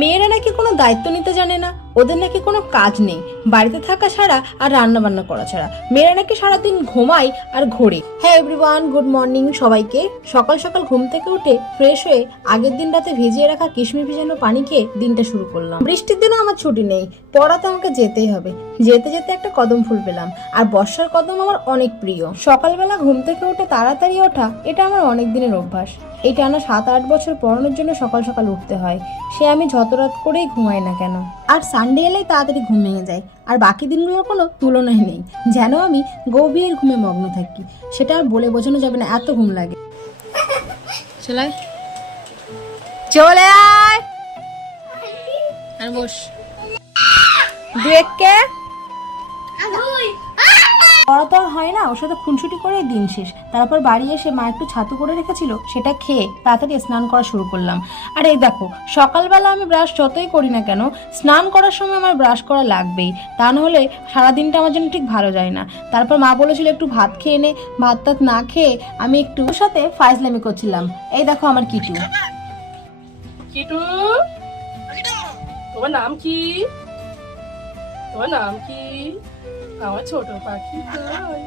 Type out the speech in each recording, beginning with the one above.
মেয়েরা নাকি কোনো দায়িত্ব নিতে জানে না, ওদের নাকি কোনো কাজ নেই বাড়িতে থাকা ছাড়া আর রান্না বান্না করা ছাড়া। মেয়েরা নাকি সারাদিন ঘুমায় আর ঘোরে। হ্যাঁ এভরিওয়ান, গুড মর্নিং সবাইকে। সকাল সকাল ঘুম থেকে উঠে ফ্রেশ হয়ে আগের দিন রাতে ভিজিয়ে রাখা কিশমিশ ভিজানো পানি খেয়ে দিনটা শুরু করলাম। বৃষ্টির দিনও আমার ছুটি নেই, পড়াতে আমাকে যেতেই হবে। যেতে যেতে একটা কদম ফুল পেলাম, আর বর্ষার কদম আমার অনেক প্রিয়। সকালবেলা ঘুম থেকে উঠে তাড়াতাড়ি ওঠা এটা আমার অনেক দিনের অভ্যাস। এই টানা 7-8 বছর পড়ানোর জন্য সকাল সকাল উঠতে হয়, সে আমি যত রাত করেই ঘুমাই না কেন। আর সানডে এলেই তাড়াতাড়ি ঘুম ভেঙে যায়, আর বাকি দিনগুলোর কোনো তুলনাই নেই। যেন আমি গভীর ঘুমে মগ্ন থাকি, সেটা আর বলে বোঝানো যাবে না, এত ঘুম লাগে। চলে আয় আর বস দেখকে পড়া তো আর হয় না, ওর সাথে খুনসুটি করে দিন শেষ। তারপর বাড়ি এসে মা একটু ছাতু করে রেখেছিল, সেটা খেয়ে তাড়াতাড়ি স্নান করা শুরু করলাম। আর এই দেখো, সকালবেলা আমি ব্রাশ যতই করি না কেন, স্নান করার সময় আমার ব্রাশ করা লাগবেই, তা নাহলে সারাদিনটা আমার জন্য ঠিক ভালো যায় না। তারপর মা বলেছিল একটু ভাত খেয়ে নে, ভাত টাত না খেয়ে আমি একটু ওর সাথে ফাইজলামি করছিলাম। এই দেখো আমার কিটু। কিটু, তোমার নাম কি? তোমার নাম কি? আমার ছোট পাখি কই?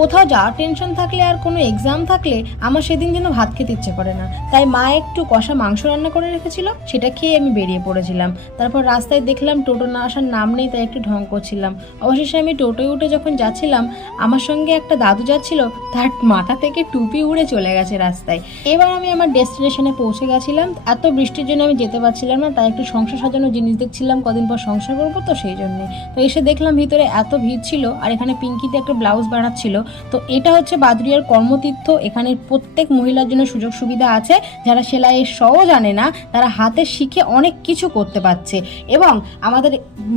কোথাও যাওয়ার টেনশন থাকলে আর কোনো এক্সাম থাকলে আমার সেদিন যেন ভাত খেতে ইচ্ছে করে না, তাই মা একটু কষা মাংস রান্না করে রেখেছিল, সেটা খেয়ে আমি বেরিয়ে পড়েছিলাম। তারপর রাস্তায় দেখলাম টোটো না আসার নাম নেই, তাই একটু ঢং করছিলাম। অবশেষে আমি টোটোয় উঠে যখন যাচ্ছিলাম, আমার সঙ্গে একটা দাদু যাচ্ছিল, তার মাথা থেকে টুপি উড়ে চলে গেছে রাস্তায়। এবার আমি আমার ডেস্টিনেশনে পৌঁছে গেছিলাম। এত বৃষ্টির জন্য আমি যেতে পারছিলাম না, তাই একটু সংসার সাজানোর জিনিস দেখছিলাম, কদিন পর সংসার করবো তো সেই জন্যে। তো এসে দেখলাম ভিতরে এত ভিড় ছিল, আর এখানে পিঙ্কিতে একটা ব্লাউজ বানাচ্ছিল। তো এটা হচ্ছে বাদুড়িয়ার কর্মতীর্থ। এখানে প্রত্যেক মহিলার জন্য সুযোগ সুবিধা আছে। যারা সেলাইয়ের শও জানে না, তারা হাতে শিখে অনেক কিছু করতে পারছে, এবং আমাদের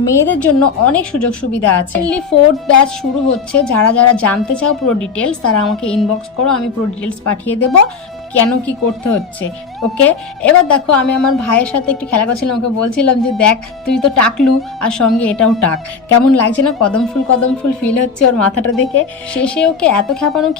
মেয়েদের জন্য অনেক সুযোগ সুবিধা আছে। 4th ব্যাচ শুরু হচ্ছে। যারা যারা জানতে চাও পুরো ডিটেলস, তারা আমাকে ইনবক্স করো, আমি পুরো ডিটেলস পাঠিয়ে দেবো কেন কি করতে হচ্ছে। ওকে, এবার দেখো আমি আমার ভাইয়ের সাথে একটু খেলা করছিলাম, ওকে বলছিলাম যে দেখ তুই তো টাকলু, আর সঙ্গে এটাও টাক, কেমন লাগছে না, কদম ফুল ফিল হচ্ছে ওর মাথাটা দেখে। শেষে ওকে এত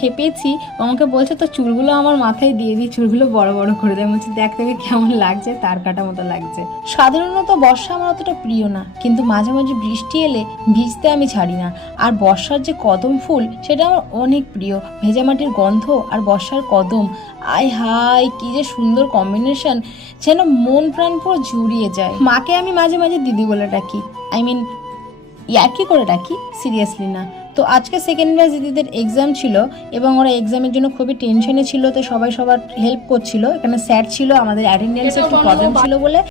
খেপিয়েছি, আমাকে বলছে তো চুলগুলো আমার মাথায় দিয়ে দিই, চুলগুলো বড় বড় করে দেয়। বলছি দেখ তোকে কেমন লাগছে, তার কাটা মতো লাগছে। সাধারণত বর্ষা আমার অতটা প্রিয় না, কিন্তু মাঝে মাঝে বৃষ্টি এলে ভিজতে আমি ছাড়ি না। আর বর্ষার যে কদম ফুল, সেটা আমার অনেক প্রিয়। ভেজা মাটির গন্ধ আর বর্ষার কদম, আয় হায় কি যে সুন্দর কম্বিনেশন, যেন মন প্রাণ পুরো জুড়িয়ে যায়। মাকে আমি মাঝে মাঝে দিদি বলে ডাকি, ইয়ার্কি করে ডাকি, সিরিয়াসলি না। তো আজকে সেকেন্ড ব্যাচ দিদিদের এক্সাম ছিল, এবং ওরা এক্সামের জন্য খুবই টেনশনে ছিল, তো সবাই সবার হেল্প করছিল। এখানে স্যার ছিল, আমাদের অ্যাটেন্ডেন্সে একটু প্রবলেম ছিল বলে